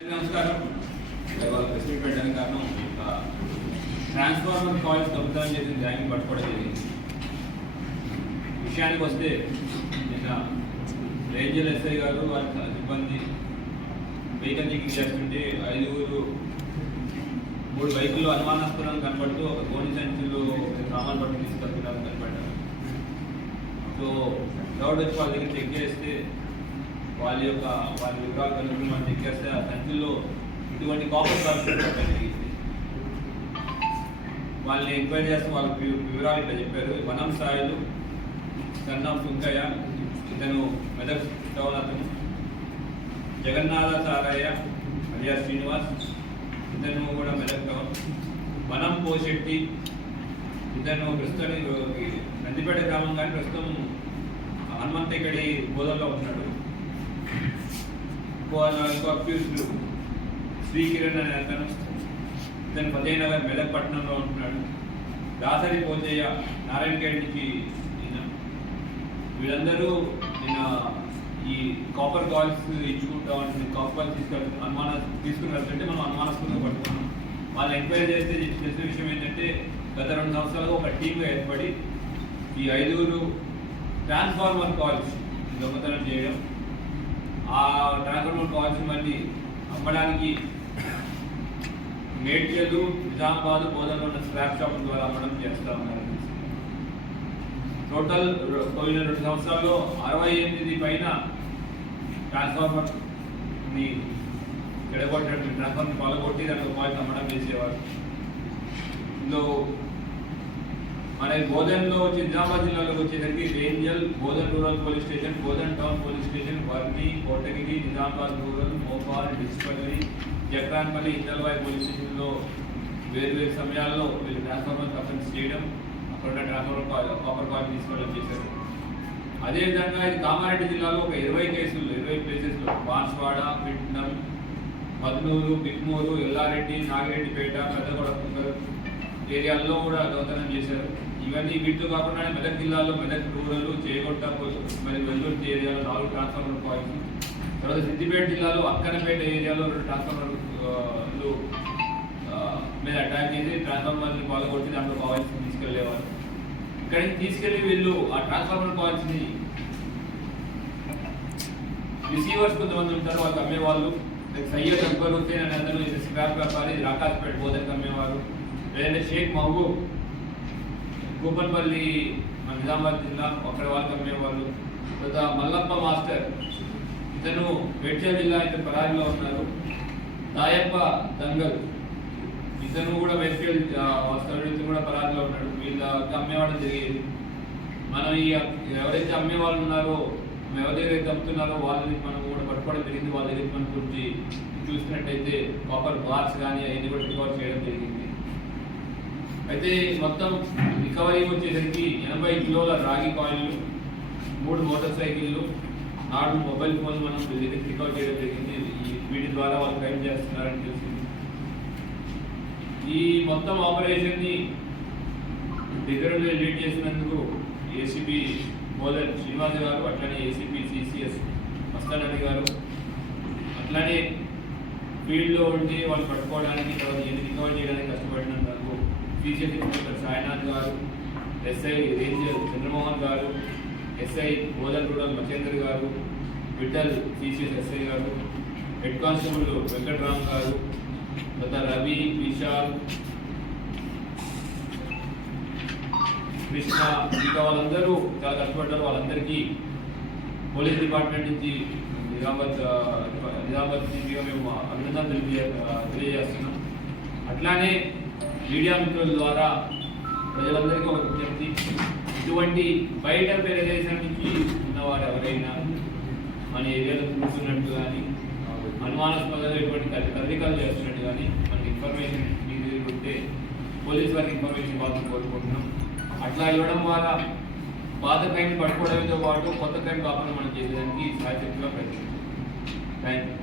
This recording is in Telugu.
నమస్కారం. ఇవాళ ప్రెస్ మీట్ పెట్టడానికి కారణం ట్రాన్స్ఫార్మర్ కాయిల్స్ దొంగతనం చేసిన గ్యాంగ్ పట్టుకోవడం జరిగింది. విషయానికి వస్తే నిన్న రేంజర్ ఎస్ఐ గారు వారి సిబ్బంది వెహికల్ చెకింగ్ చేస్తుంటే 3 బైకుల్లో అనుమానాస్పదం కనపడుతూ ఒక గోని సంచులు సామాన్ పట్టు తీసుకెళ్తున్నారని కనపడ్డారు. సో డౌట్ వచ్చి వాళ్ళ దగ్గర చెక్ చేస్తే వాళ్ళ వివరాలు కనుక్కుని మనం చెక్ చేస్తే ఆ సంచుల్లో ఇటువంటి కాపర్ కార్డ్స్ జరిగింది. వాళ్ళని ఎంక్వైరీ చేస్తే వాళ్ళ వివరాలు ఇట్లా చెప్పారు. వనం సాయిలు సన్ ఆఫ్ సుంకయ్య, ఇతను మెదక్ టౌన్ అతను. జగన్నాథ సారయ్య అలియా శ్రీనివాస్, ఇతను కూడా మెదక్ టౌన్. వనం పోశెట్టి, ఇతను ప్రస్తుతానికి నందిపేట గ్రామం కానీ ప్రస్తుతం హనుమంతగడి బోధల్లో ఉంటున్నాడు. ఇంకో అక్యూజ్డ్ శ్రీకిరణ్ అనే అతను, ఇతను ఫతేనగర్ మెదక్ పట్టణంలో ఉంటున్నాడు. దాసరి పోచయ్య నారాయణఖేడ్ నుంచి. వీళ్ళందరూ నిన్న ఈ కాపర్ కాయిల్స్ ఇచ్చుకుంటాం అంటే కాపర్ కాయిల్స్ తీసుకుని వెళ్తుంటే మనం అనుమానాస్పదంగా పట్టుకున్నాం. వాళ్ళు ఎంక్వైరీ చేస్తే తెలిసిన విషయం ఏంటంటే గత 2 సంవత్సరాలుగా ఒక టీమ్గా ఏర్పడి ఈ 5 ట్రాన్స్ఫార్మర్ కాయిల్స్ దొంగతనం చేయడం, ఆ ట్రాన్స్ఫార్మర్ కాయిల్స్ మళ్ళీ అమ్మడానికి మేడ్చల్, నిజామాబాద్, బోధనలో ఉన్న స్క్రాప్ షాప్ ద్వారా అమ్మడం చేస్తూ ఉన్నారు. టోటల్ పోయిన 2 సంవత్సరాల్లో 68 పైన ట్రాన్స్ఫార్మర్ని చెడగొట్టినట్టు ట్రాన్స్ఫార్మర్ పాల్గొట్టి దాంట్లో కాయిల్స్ అమ్మడం చేసేవారు. ఇందులో మన బోధన్లో వచ్చి నిజామాబాద్ జిల్లాలోకి వచ్చేసరికి Renjal, Bodhan rural police station, Bodhan town police station, Varni, Kotagiri, Nizamabad rural, Mopal, Dispalli, Jakranpally, Indalwai police స్టేషన్లో వేరు సమయాల్లో వీళ్ళు ట్రాన్స్ఫార్మర్ అఫెన్స్ చేయడం, అక్కడ ట్రాన్స్ఫార్మర్ కాపర్ కాయిల్ తీసుకోవడం చేశారు. అదేవిధంగా ఇది కామారెడ్డి జిల్లాలో ఒక 20 కేసులు 20 ప్లేసెస్లో బాన్స్వాడ, పిట్నం, మద్నూరు, బిక్మూరు, ఎల్లారెడ్డి, నాగిరెడ్డిపేట, పెద్దగొడకుంకర్ ఏరియాల్లో కూడా దొంగతనం చేశారు. ఇవన్నీ వీటితో కాకుండా మెదక్ జిల్లాలో మెదక్ రూరల్, చేగొట్ట మరియు వెల్లూరు ఏరియాలో 4 ట్రాన్స్ఫార్మర్ కాయిల్స్, తర్వాత సిద్దిపేట జిల్లాలో అక్కనపేట ఏరియాలో 2 ట్రాన్స్ఫార్మర్లు మీద అటాక్ చేసి ట్రాన్స్ఫార్మర్ని పాల్గొట్టి దాంట్లో కాయిల్స్ తీసుకెళ్లేవారు. ఇక్కడికి తీసుకెళ్లి వీళ్ళు ఆ ట్రాన్స్ఫార్మర్ కాయిల్స్ని రిసీవర్స్ కొంతమంది ఉంటారు, వాళ్ళకి అమ్మేవాళ్ళు. సయ్యద్ అక్బర్ హుసేన్ అనే అతను స్క్రాప్ వ్యాపారి, రాకాజ్పేట బోధనకి అమ్మేవారు. లేదంటే షేక్ మహబూబ్ కూపన్పల్లి నిజామాబాద్ జిల్లా, అక్కడ వాళ్ళకి అమ్మేవాళ్ళు. తర్వాత మల్లప్ప మాస్టర్, ఇతను మేడ్చల్ జిల్లా, ఇతను పరారిలో ఉన్నారు. దాయప్ప దంగల్, ఇతను కూడా మేడ్చల్ ఇతను కూడా పరారిలో ఉన్నాడు. వీళ్ళకి అమ్మేవాడు జరిగేది. మనం ఈ ఎవరైతే అమ్మేవాళ్ళు ఉన్నారో, ఎవరైతే అమ్ముతున్నారో వాళ్ళని మనం కూడా పట్టుకోవడం జరిగింది. వాళ్ళ దగ్గర మనం గురించి చూసినట్టయితే కాపర్ బార్స్ కానీ అవన్నీ కూడా రికవర్ చేయడం జరిగింది. అయితే మొత్తం రికవరీ వచ్చేసరికి 80 కిలోల రాగి కాయిన్లు, 3 మోటార్ సైకిళ్ళు, 4 మొబైల్ ఫోన్లు మనం రికవర్ చేయడం జరిగింది. వీటి ద్వారా వాళ్ళు క్రైమ్ చేస్తున్నారని తెలిసింది. ఈ మొత్తం ఆపరేషన్ని దగ్గరలో లీడ్ చేసినందుకు ఏసీపీ బోధన్ శ్రీనివాస్ గారు, అట్లానే ఏసీపీ సిసిఎస్ మస్తానది గారు, అట్లానే ఫీల్డ్లో ఉండి వాళ్ళు పట్టుకోవడానికి, తర్వాత రికవర్ చేయడానికి కష్టపడినందుకు సిసిఎస్ ఇన్స్పెక్టర్ సాయినాథ్ గారు, ఎస్ఐ రేంజర్ చంద్రమోహన్ గారు, ఎస్ఐ బోధన్ రూరల్ మచేందర్ గారు, విఠల్ సిసిఎస్ ఎస్ఐ గారు, హెడ్ కానిస్టేబుల్ వెంకట్రామ్ గారు, తర్వాత రవి, విశాల్, కృష్ణ, ఇంకా వాళ్ళందరూ చాలా కష్టపడ్డారు. వాళ్ళందరికీ పోలీస్ డిపార్ట్మెంట్ నుంచి నిజామాబాద్ సిటీగా మేము అభినందనలు తెలియజేస్తున్నాం. అట్లానే మీడియా మిత్రుల ద్వారా ప్రజలందరికీ ఒక విజ్ఞప్తి, ఇటువంటి బయట ప్రదేశం నుంచి ఉన్నవారు ఎవరైనా మన ఏరియాలో కూర్చున్నట్టు కానీ అనుమానాస్పదంగా ఇటువంటి కదలికలు చేస్తున్నట్టు కానీ మనకి ఇన్ఫర్మేషన్ మీకు ఉంటే పోలీస్ వారికి ఇన్ఫర్మేషన్ ఇవ్వాలని కోరుకుంటున్నాం. అట్లా ఇవ్వడం ద్వారా పాత క్రైమ్ పట్టుకోవడంతో పాటు కొత్త క్రైమ్ కాకుండా మనం చేసేదానికి సాయశక్తిగా ప్రయత్నిస్తాం. Thank you.